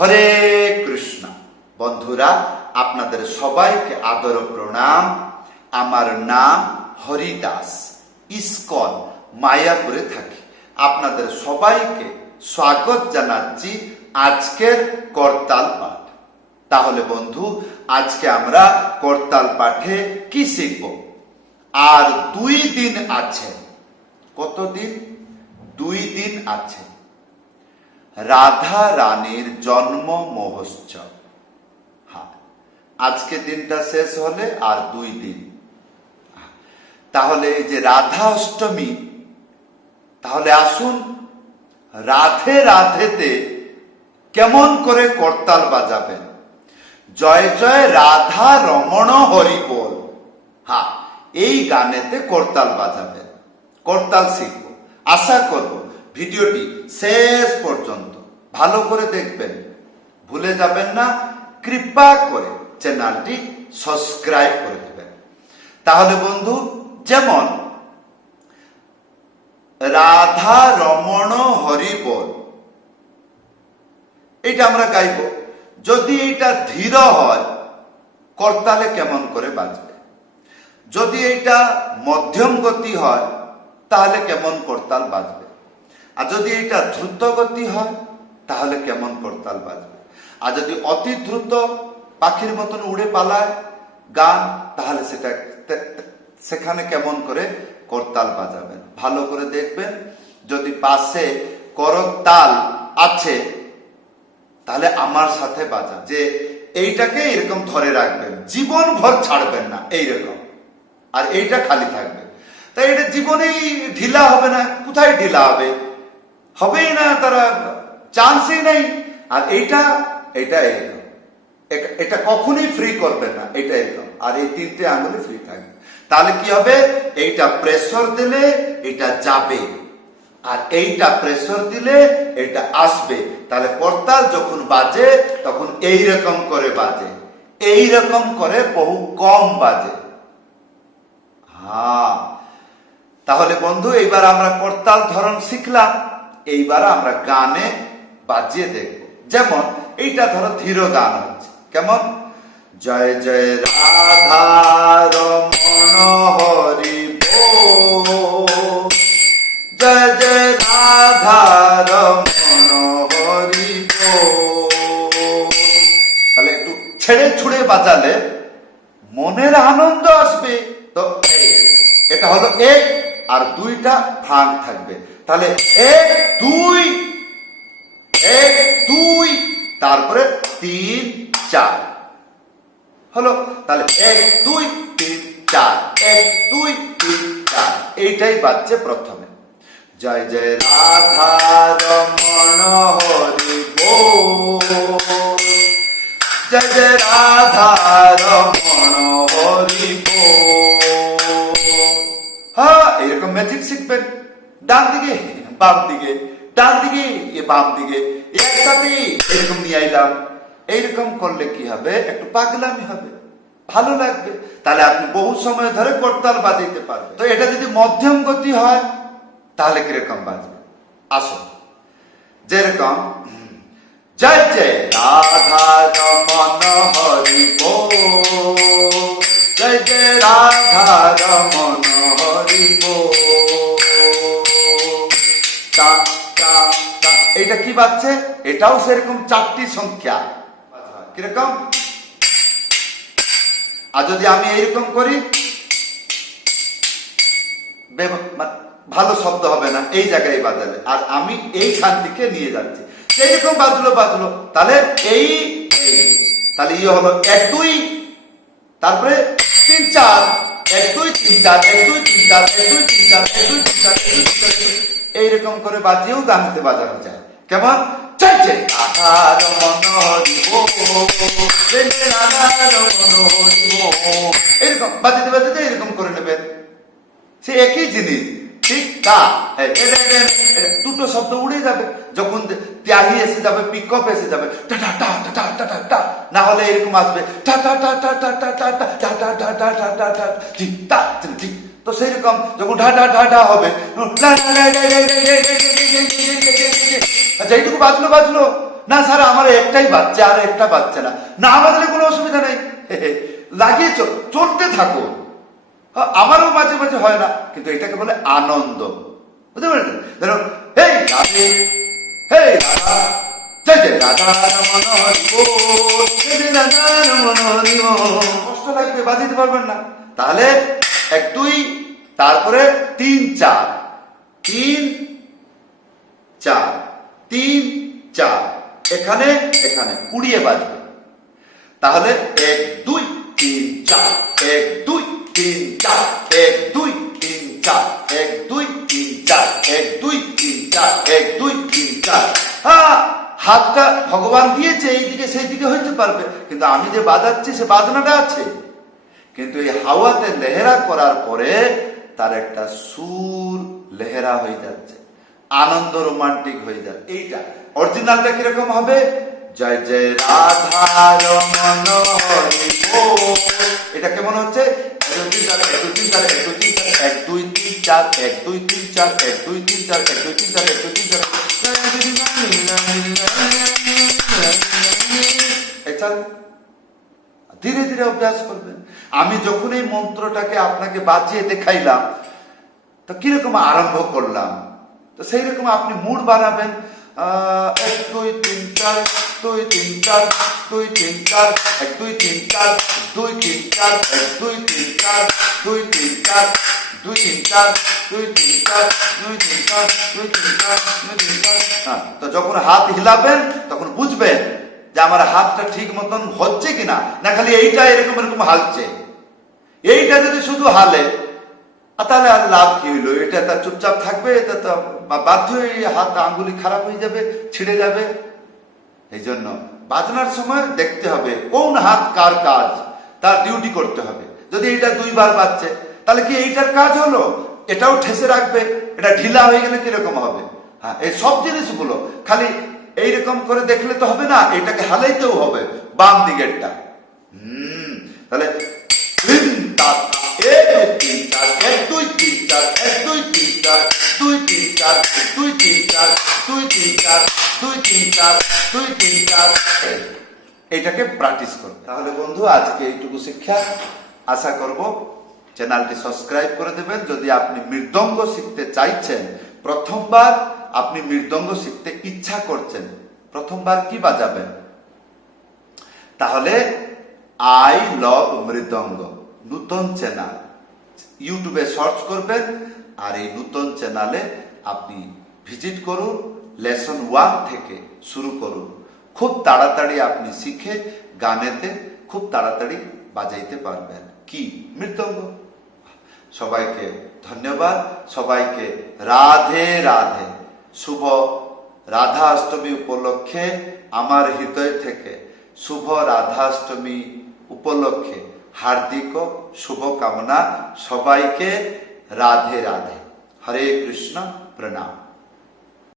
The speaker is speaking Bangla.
হরে কৃষ্ণ। বন্ধুরা, আপনাদের সবাইকে আদর প্রণাম। আমার নাম হরিদাস। ইস্কন মায়াপুরে থাকি। আপনাদের সবাইকে স্বাগত জানাচ্ছি আজকের করতাল পাঠ। তাহলে বন্ধু, আজকে আমরা করতাল পাঠে কি শিখব? আর দুই দিন আছে। কতদিন? দুই দিন আছে। রাধা রানীর জন্ম মহোৎসব। হ্যাঁ আজকে দিনটা শেষ হলে আর দুই দিন। তাহলে এই যে রাধা অষ্টমী, তাহলে আসুন রাধে রাধেতে কেমন করে করতাল বাজাবেন। জয় জয় রাধা রমণ হরি হ্যাঁ এই গানেতে করতাল বাজাবেন, করতাল শিখব আশা করব ভিডিওটি শেষ পর্যন্ত ভালো করে দেখবেন। ভুলে যাবেন না, কৃপা করে চ্যানেলটি সাবস্ক্রাইব করে দেবেন। তাহলে বন্ধু, যেমন রাধা রমণ হরি বল। এটা আমরা গাইব। যদি এটা ধীর হয়, করতালে কেমন করে বাজবে? যদি এটা মধ্যম গতি হয়, তাহলে কেমন করতাল বাজবে? আর যদি এটা দ্রুত গতি হয়, তাহলে কেমন করতাল বাজবে? আর যদি অতি দ্রুত পাখির মতন উড়ে পালায় গান, তাহলে সেটা সেখানে কেমন করে করতাল বাজাবেন ভালো করে দেখবেন, যদি পাশে করতাল আছে, তাহলে আমার সাথে বাজা যে এইটাকে এরকম ধরে রাখবেন জীবন ভর ছাড়বেন না, এইরকম। আর এইটা খালি থাকবে। তাই এটা জীবনেই ঢিলা হবে না, কোথায় ঢিলা হবে? হবেই না, তারা চান্সই নেই। আর এইটা এটা এরকম। এটা- কখনোই ফ্রি করবে না, এটা এরকম। আর এই তিনটে আঙুলে ফ্রি থাকবে। তাহলে কি হবে? এইটা প্রেশর দিলে এটা যাবে। আর এইটা প্রেশর দিলে এটা আসবে। তাহলে করতাল যখন বাজে, তখন এই রকম করে বাজে। এই রকম করে বহু কম বাজে। হ্যাঁ। তাহলে বন্ধু এবার আমরা করতাল ধরন শিখলাম। এইবার আমরা গানে বাজিয়ে দেখব। যেমন এইটা ধরো ধীর গান হচ্ছে। কেমন? জয় জয় রাধা হরি জয় জয় রাধা রমণ তাহলে একটু ছেড়ে ছুড়ে বাজালে মনের আনন্দ আসবে। তো এটা হলো এক আর দুইটা ভাগ থাকবে। তাহলে এক, দুই এক, দুই, তারপরে তিন, চার। হলো? তাহলে এক, দুই, তিন, চার। এক, দুই, তিন, চার। এইটাই বাজছে প্রথমে। জয় জয় রাধা রমণ হরি জয় জয় রাধা রমণ হরি হ্যাঁ এরকম ম্যাজিক শিখবেন। ডান দিকে, বাম দিকে, ডান দিকে, এ বাম দিকে, একসাথে এরকম নিয়ে আইলাম। এইরকম করলে কি হবে? একটু পাগলামি হবে। ভালো লাগবে। তাহলে আপনি বহু সময় ধরে করতাল বাজাইতে পারবেন। তো এটা যদি মধ্যম গতি হয়, তাহলে কীরকম বাজবে? আসো যেরকম জয় জয় রাধা রমন হরি বল জয় জয় রাধা রমন হরি বল টা, টা, টা। এটা কি বাজছে? এটাও সেরকম চারটি সংখ্যা। কীরকম? আর যদি আমি এইরকম করি ভালো শব্দ হবে না এই জায়গায় বাজালে। আর আমি এইখান থেকে নিয়ে যাচ্ছি। এইরকম বাজলো বাজলো। তাহলে এই এই তাহলে ইয়ে হলো এক দুই। তারপরে তিন চার এক দুই তিন চার এক দুই তিন চার এক দুই তিন চার এক দুই তিন চার এক দুই তিন চার, এইরকম করে বাজিয়েও গানতে বাজানো যায়। কেমন? চাই চাই। আধার মন হরিব রে রে আধার মন এরকম বাজাতে এরকম করে নেবেন সে একই জিনিস ঠিক তা। এ- দুটো শব্দ উড়ে যাবে। যখন ত্যাহি এসে যাবে পিকআপ এসে যাবে টা টা টা টা টা না হলে এরকম আসবে টা টা টা টা টা টা টা টা টা টা টা টা টা ঠিক তা ঠিক তো সেই রকম যখন ঢা ঢা ঢা ঢা হবে। আচ্ছা এইটুকু বাজলো বাজলো না স্যার আমার একটাই বাচ্চা আর একটা বাচ্চা না না আমাদের কোনো অসুবিধা নেই লাগিয়ে চল- চলতে থাকো হ্যাঁ, আমারও মাঝে মাঝে হয় না কিন্তু এটাকে বলে আনন্দ বুঝতে পেরেছেন ধরো রাধে হেই রাধা জয় জয় রাধা কষ্ট লাগবে বাজাতে তাহলে এক দুই তারপরে তিন চার তিন চার তিন চার এখানে এখানে উড়িয়ে বাজবে তাহলে এক দুই তিন চার এক দুই তিন চার এক দুই তিন চার এক দুই তিন চার এক দুই তিন চার, এক, দুই, তিন, চার। হ্যাঁ হাতটা ভগবান দিয়েছে, এইদিকে সেই দিকে হইতে পারবে। কিন্তু আমি যে বাজাচ্ছি, সে বাজনাটা আছে। কিন্তু এই হাওয়াতে লেহেরা করার পরে তার একটা সুর লেহেরা হয়ে যাচ্ছে। আনন্দ রোমান্টিক হয়ে যাবে এইটা। অরিজিনালটা কীরকম হবে? জয় জয়, রাধা রমন এটা কেমন হচ্ছে? চার, এক দুই তিন চার, এক দুই তিন চার, এক দুই তিন চার, এক দুই তিন চার। ধীরে ধীরে অভ্যাস করবেন আমি যখন এই মন্ত্রটাকে আপনাকে বাঁচিয়ে দেখাইলাম তো কীরকম আরম্ভ করলাম তো সেই রকম আপনি মুড বানাবেন এক দুই তিন চার দুই তিন চার দুই তিন চার এক দুই তিন চার দুই তিন চার এক দুই তিন চার দুই তিন চার দুই তিন চার দুই তিন চার দুই তিন চার দুই তিন চার দুই তিন চার হ্যাঁ তো যখন হাত হিলাবেন, তখন বুঝবেন যে আমার হাতটা ঠিক মতন হচ্ছে কিনা, না খালি এইটা এরকম এরকম হালছে। এইটা যদি শুধু হালে তাহলে আর লাভ কি হইল? এটা তার চুপচাপ থাকবে, এটা তো বাধ্য হাত আঙ্গুলি খারাপ হয়ে যাবে, ছিঁড়ে যাবে। এই জন্য বাজনার সময় দেখতে হবে, কোন হাত কার কাজ, তার ডিউটি করতে হবে। যদি এটা দুইবার বাজছে তাহলে কি এইটার কাজ হলো? এটাও ঠেসে রাখবে। এটা ঢিলা হয়ে গেলে কীরকম হবে? হ্যাঁ এই সব জিনিসগুলো খালি এইরকম করে দেখলে তো হবে না, এটাকে হালাইতেও হবে, বাম দিকেরটা। হুম, তাহলে এটাকে প্র্যাকটিস করবে তাহলে বন্ধু, আজকে এইটুকু শিক্ষা আশা করব। চ্যানেলটি সাবস্ক্রাইব করে দেবেন। যদি আপনি মৃদঙ্গ শিখতে চাইছেন, প্রথমবার আপনি মৃদঙ্গ শিখতে ইচ্ছা করছেন, প্রথমবার কি বাজাবেন? তাহলে আই লভ মৃদঙ্গ, নূতন চ্যানেল ইউটিউবে সার্চ করবেন আর এই নূতন চ্যানেলে আপনি ভিজিট করুন লেসন ওয়ান থেকে শুরু করুন। খুব তাড়াতাড়ি আপনি শিখে গানেতে খুব তাড়াতাড়ি বাজাইতে পারবেন। কি? মৃদঙ্গ। সবাইকে ধন্যবাদ, সবাইকে রাধে রাধে। শুভ রাধাষ্টমী উপলক্ষে আমার হৃদয় থেকে শুভ রাধাষ্টমী উপলক্ষে হার্দিক শুভকামনা সবাইকে রাধে রাধে। হরে কৃষ্ণ, প্রণাম।